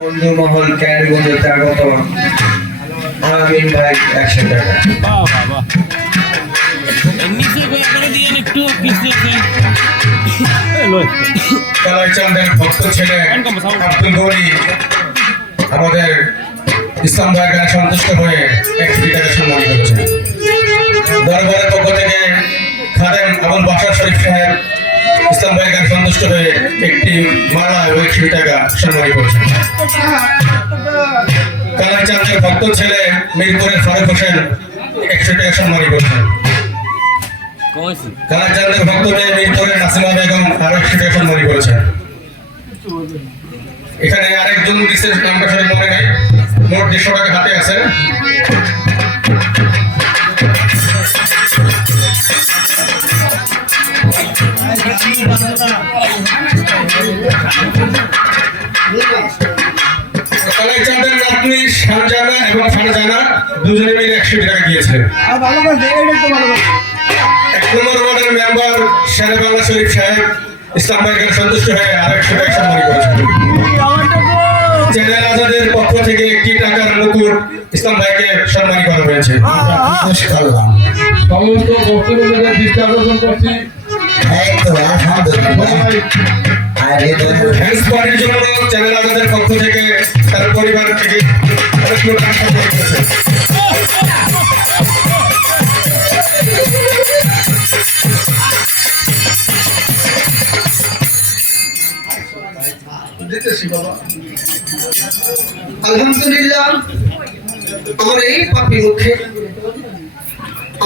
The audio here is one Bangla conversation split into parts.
বন্ধু মহল ক্যানগঞ্জে স্বাগত। আমিন ভাই 100 টাকা। বাহ বাহ বাহ। নিচে করে দিয়ে একটু পিছিয়ে কালাইচাঁদের ভক্ত ছেলে আব্দুল গনি আমাদের ইসলাম ভাইয়ের গানে সন্তুষ্ট হয়ে 1 টাকা সম্মান করেছেন। দরবারের পক্ষ থেকে খাদেম আবুল বাশার শরীফ সাহেব ইসলাম ভাইয়ের গানে সন্তুষ্ট হয়ে একটি মালা এবং 1 টাকা সম্মান করেছেন। কালাইচাঁদের ভক্ত ছেলে মিরপুরের ফারুক হোসেন 100 টাকা সম্মান করেছেন। কালাইচাঁদের ভক্ত মেয়ে মিরপুরের নাসিমা বেগম আরো 100 টাকা সম্মান করেছেন। এখানে আরেকজন বিশেষ নামটা সঠিক মনে নেই, মোট 150 টাকা হাতে আছে। কালাইচাঁদের নাতনি শানজানা এবং ফারজানা দুজনে মিলে 100 টাকা দিয়েছে। 1 নম্বর ওয়ার্ডের মেম্বার শেরে বাংলা শরীফ সাহেব ইসলাম ভাইকে সন্তুষ্ট হয়ে আর 100 টাকা সম্মান করেছেন। চ্যানেল আজাদের পক্ষ থেকে 1 টাকার মুকুট ইসলাম ভাইকে সম্মান করা হয়েছে। সমস্ত বক্তব্যদের দৃষ্টি আকর্ষণ করছি। চ্যানেল আজাদের পক্ষ থেকে তার পরিবার থেকে অনেকগুলো টাকা সম্মান করেছে। আলহামদুলিল্লাহ, আমার এই পাপি মুখে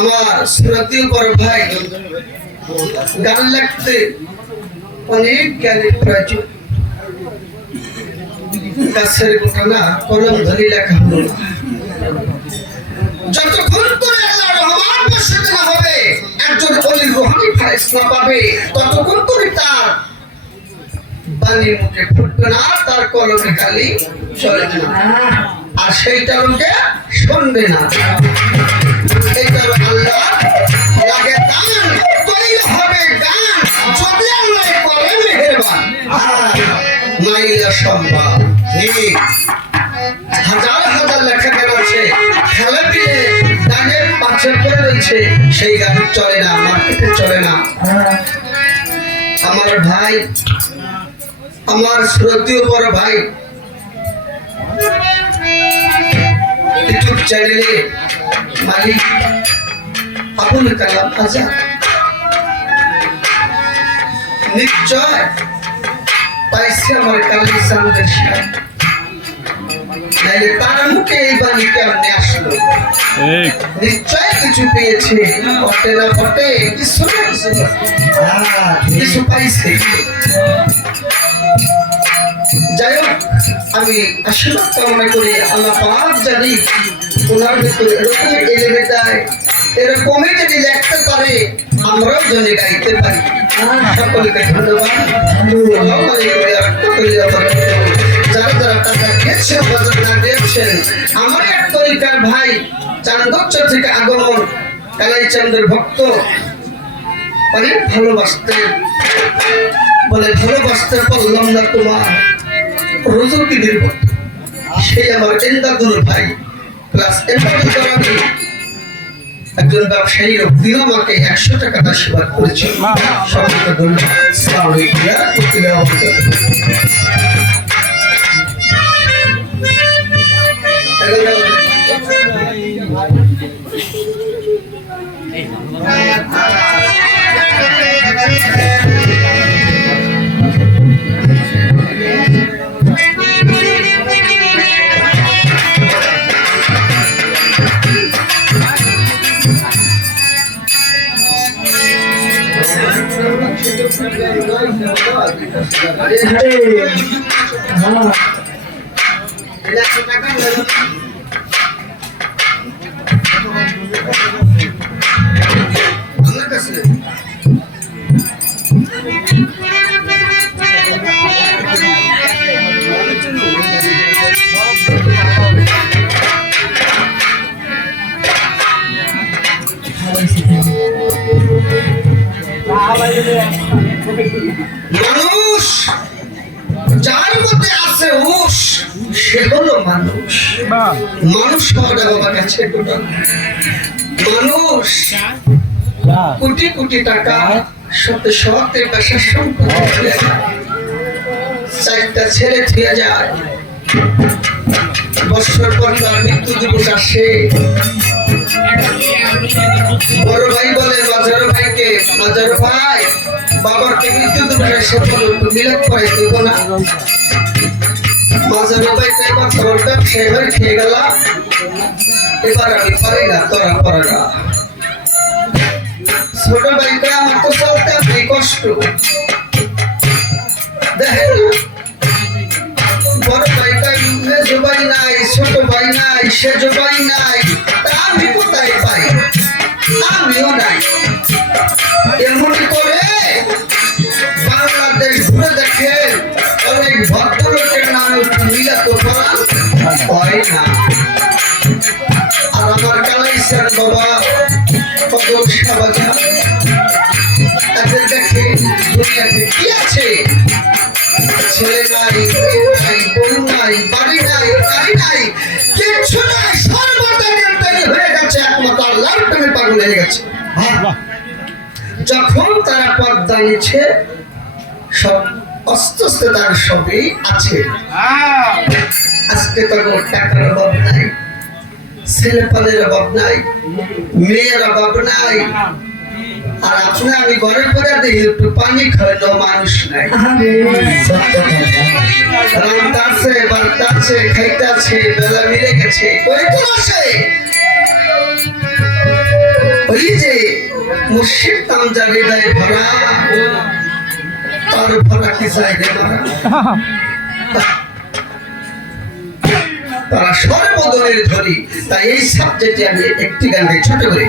আমার শ্রদ্ধেয় বড় ভাই গান লিখতে অনেক জ্ঞানের প্রয়োজন। কাছের ঘটনা কলম ধরে লেখা হলো না। যতক্ষণ করে আল্লাহর রহমান বর্ষিত না হবে, একজন অলির রুহানি ফেরেশতা পাবে, ততক্ষণ করে তার বাণীর মুখে ফুটবে না, তার কলমে খালি চলবে না, আর সেইটা লোকে শুনবে না। এইটা আল্লাহ লাগে দান, তৈরি হবে গান, যদি আল্লাহ করে মেহেরবান, নাইলা সম্ভব। ঠিক হাজার হাজার লেখা গান আছে, খেলা দিলে গানের পাঁচের করে রয়েছে, সেই গান চলে না, মার্কেটে চলে না। আমার ভাই, আমার শ্রদ্ধেয় বড় ভাই ইউটিউব চ্যানেলে মালিক আবুল কালাম আজাদ, নিশ্চয় পাইছে আমার কালাইচাঁদের সাথে, নাইলে তার মুখে এই বাণী কেমনে আসলো? নিশ্চয় কিছু পেয়েছে, ঘটে না ঘটে কিছু না কিছু পাইছে। যাই হোক, আমি আশীর্বাদ কামনা করি আল্লাহ পাক জানি ওনার ভিতরে এরকম এলেমে দেয়, এরকমই যদি লিখতে পারে আমরাও জানি গাইতে পারি। সকলকে ধন্যবাদ। যারা যারা টাকা দিয়েছেন, বাজার না দিয়েছেন, আমার এক তরিকার ভাই চান্দোচ্চ থেকে আগমন, কালাইচাঁদের ভক্ত, অনেক ভালোবাসতেন, বলে ভালোবাসতে পারলাম না তোমার রুজুকি নির্ভর, সেই আমার এন্দাদুল ভাই প্লাস এন্দাদুল করাবি একজন ব্যবসায়ী দিন আমাকে 100 টাকা আশীর্বাদ করেছে। সকলকে ধন্যবাদ। আসসালামু মানুষ যার মধ্যে আছে হুশ সে হলো মানুষ। মানুষ হওয়াটা বাবার কাছে গোটা না। মানুষ কোটি কোটি টাকা সত্যি সত্যি পেশা সম্পত্তি চারটা ছেলে থিয়ে যায়, বছর পর তার মৃত্যু দিবস আসে। বড় ভাই বলে বাজার ভাইকে, বাজার ভাই বাবার কে মৃত্যু দিবস আসে, বলো একটু মিলাদ করে দিব না। বাজার ভাই তো এবার তোর ব্যবসায়ী হয়ে খেয়ে গেলাম, এবার আমি পারি না, তোরা পারে না। ছোট ভাইটা আমার তো চলতে আপনি কষ্ট দেখেন না, বড় ভাইটা মেজো ভাই নাই, ছোট ভাই নাই, সেজো ভাই নাই, তা আমি কোথায় পাই? আমিও নাই। এমন করে বাংলাদেশ ঘুরে দেখে অনেক ভদ্রলোকের নামে মিলাত করা হয় না। আর আমার কালাইসার বাবা কদম সাবাজা তাদের দেখে দুনিয়াতে কি আছে? ছেলে নাই, মেয়ে নাই, বউ নাই, বাড়ি নাই, গাড়ি নাই, কিচ্ছু নাই, সর্বদানের প্রেমে হয়ে গেছে, একমাত্র আল্লাহর প্রেমে পাগল হয়ে গেছে। যখন তারা পর্দা নিচ্ছে সব আস্তে আস্তে তার সবই আছে। আজকে তখন টাকার অভাব নাই, ছেলেপালের অভাব নাই, মেয়ের অভাব নাই। আর আপনি আমি ঘরে করে দেখি একটু পানি খাইলো মানুষ নাই, রান্তাছে বান্তাছে খাইতাছে, বেলা মিলে গেছে, ওই তো আসে। ওই যে মুর্শিদ তামজা হৃদয় ভরা, তার ভরা কি চাই রে মারা? তারা সর্বদলের ধরি। তাই এই সাবজেক্টে আমি একটি গান গাই ছোট করে।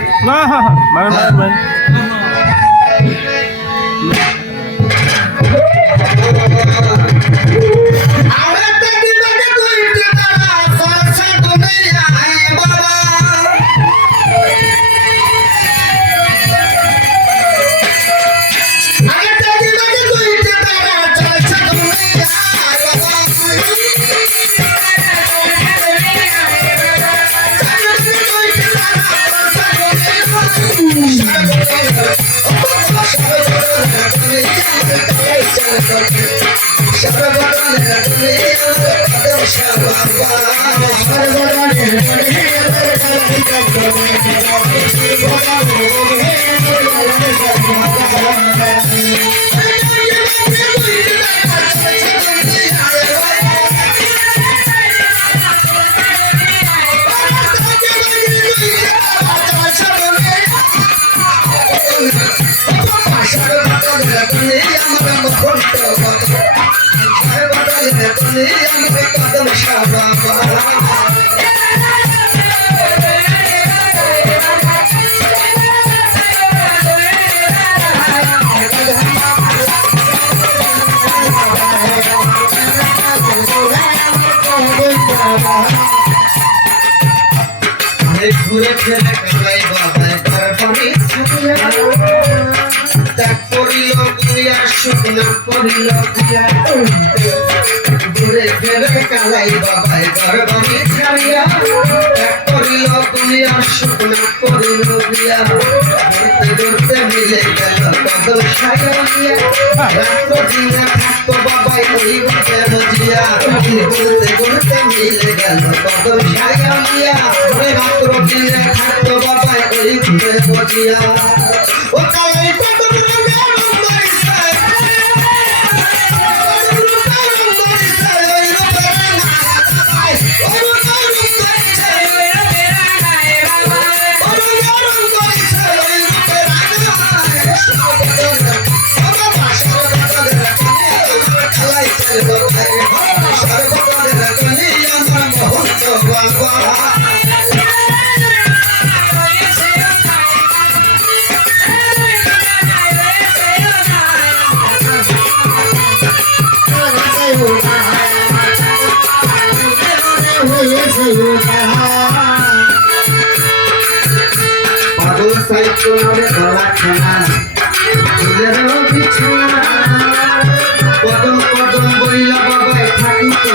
ঘুরে ফেলে কালাই বাবায় তারপরে ত্যাগ করিল দুনিয়া, শুকনা করিল দিয়া। ঘুরে ফেলে কালাই বাবায় তারপরে ছাড়িয়া, ত্যাগ করিল দুনিয়া, শুকনা করিল দিয়া। ঘুরতে ঘুরতে মিলে গেল কদম সাগরিয়া, রাত্র দিনে থাকতো বাবাই ওই বাজে মজিয়া। ঘুরতে ঘুরতে মিলে গেল কদম সাগরিয়া, রাত্র দিনে থাকতো বাবাই ওই ঘুরে মজিয়া। ও কালাই কদম পাগল সাইতো নামে গলা খানা, কদম কদম বইলা বাবাই থাকি তো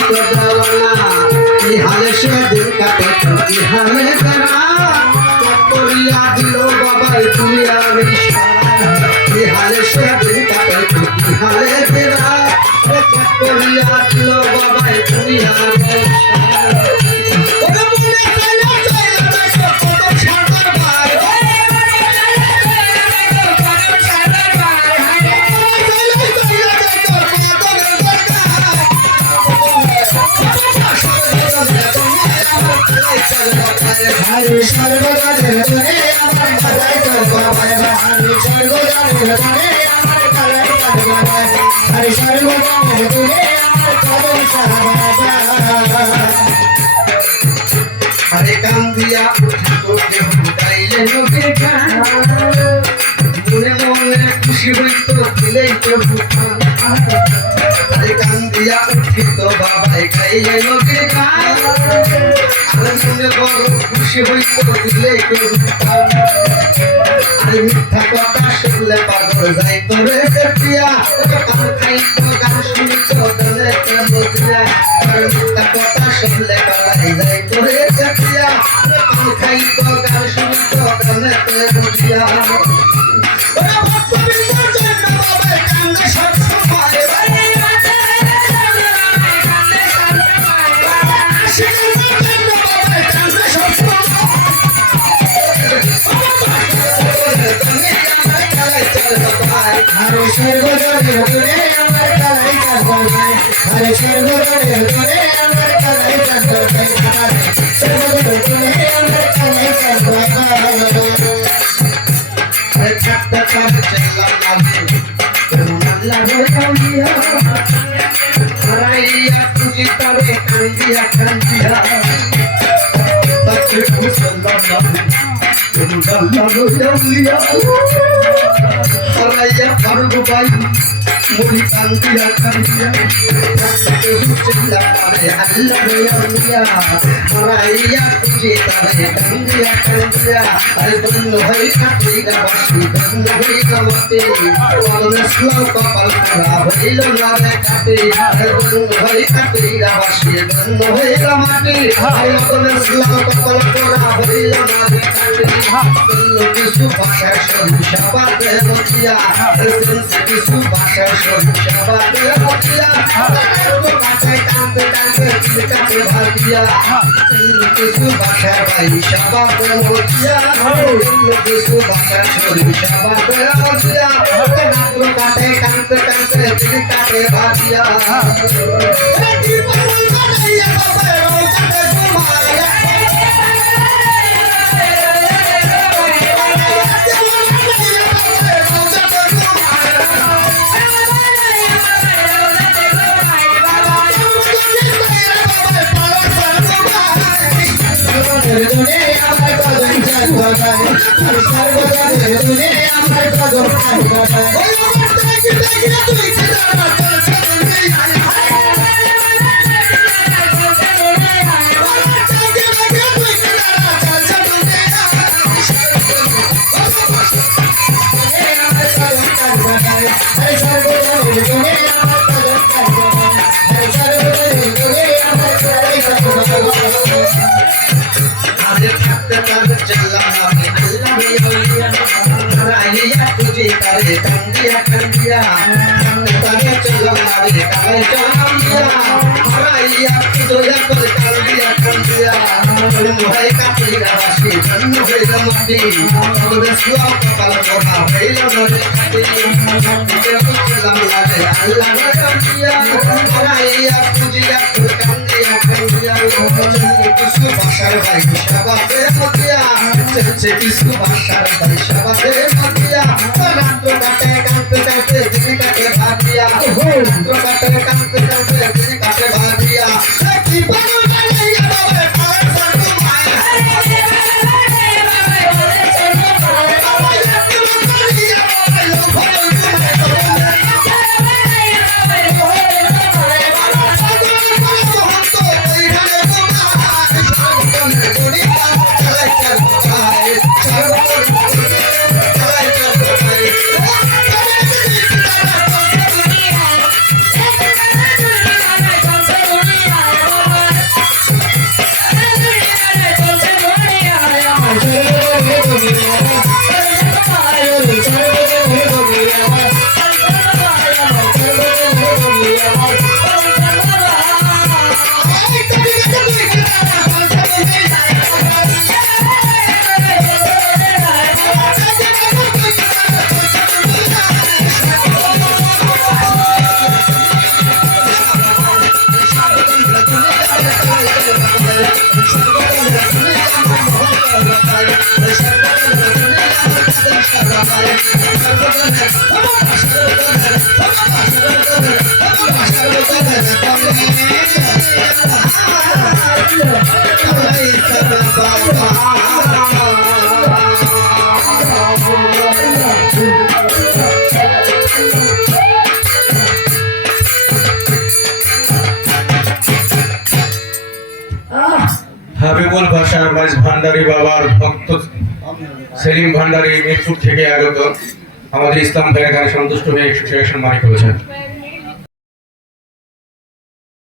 তো দেওয়ানা ইহালে সেদিন কাটে ইহালে জানা করিয়া দিল বাবাই তুলিয়া ইহালে সেদিন কাটে ইহালে জানা করিয়া দিল বাবাই তুলিয়া हरे सर्वदाने तुने अमर भलाई कर बाबा हरे सर्वदाने तुने अमर भलाई कर बाबा हरे सर्वदाने तुने अमर कदम सहाबा हरे काम दिया तो के हुकाइले लोके गान मुने मोने खुशी हुई तो दिले तो भूखान हरे काम दिया उठी तो बाबा खाइले लोके गान हरे मुने बड़ो खुशी हुई तो दिले तो भूखान हरे मिठा কথা শুনলে পাগল যাই তোরে সেটিয়া কান খাই তো গান শুনি তো দলে তে বুঝিয়া হরে মিঠা কথা শুনলে পাগল যাই তোরে সেটিয়া কান খাই তো গান শুনি তো দলে তে বুঝিয়া ওরে ভক্ত বিন্দু জন্য বাবা কান্দে সব সময় কান্দে সব সময় আশিকের জন্য বাবা কান্দে সব সময় हरे सर्वदाने तुने अमर भलाई कर बाबा हरे सर्वदाने तुने अमर भलाई कर बाबा हरे सर्वदाने तुने अमर भलाई कर बाबा हरे छत्ता कर चला नाले नल्ला होया हराइया तुझी तरे कंदिया कंदिया बच्चे खुशला नल्ला होया हराइया फरुग भाई मुड़ी कंदिया कंदिया बच्चे खुशला तरे अल्लाह होया हराइया तुझी तरे कंदिया कंदिया हरे बंद होई काटी गवासी बंद होई गवाते वाले स्लो कपल पूरा भइलो नारे काटे हरे बंद होई काटी गवासी बंद होई गवाते हरे वाले स्लो कपल पूरा भइलो नारे काटे सुनो किसु भाषा शब्द शब्द होतिया सुनो किसु भाषा शब्द शब्द होतिया तो भाषा कांते कांते कांते भातिया सुनो किसु भाषा भाई शब्द होतिया सुनो किसु भाषा शब्द शब्द होतिया तो कांते कांते कांते कांते भातिया की परवाह नहीं है बाबा रोजा के तुम्हारा तुने अमर कदम चल बाबा हरे सर्वदाने तुने अमर कदम चल बाबा ओए मत देखी देखी तू इधर चल चल नहीं आई हरे सर्वदाने तुने अमर कदम चल बाबा हरे सर्वदाने तुने अमर भलाई कर बाबा हरे भक्त कर चला नामे अल्लाह होया हराइया तुझे करे कंदिया कंदिया करे चला नामे करे कंदिया हराइया तुझे करे कंदिया कंदिया मोहे का तेरा वासी बंद हो गमती तो स्लो कपल कोना भइलो नरे काटे तुझे चला नामे अल्लाह कंदिया हराइया तुझे करे कंदिया कंदिया किसु भाषार भाई शबादे मतिया चलचे किसु भाषार भाई शबादे मतिया नाटो काटे कांते कांते दिल काटे भातिया नाटो काटे कांते कांते दिल काटे भातिया की पागल नहीं है बाबा पागल सर को माया হাবিবুল ভাষার মাঝ ভান্ডারী বাবার ভক্ত সেলিম ভান্ডারী মিরপুর থেকে আগত আমাদের ইসলাম ভাইয়ের গানে সন্তুষ্ট হয়ে 100 টাকা সম্মানিত করেছেন।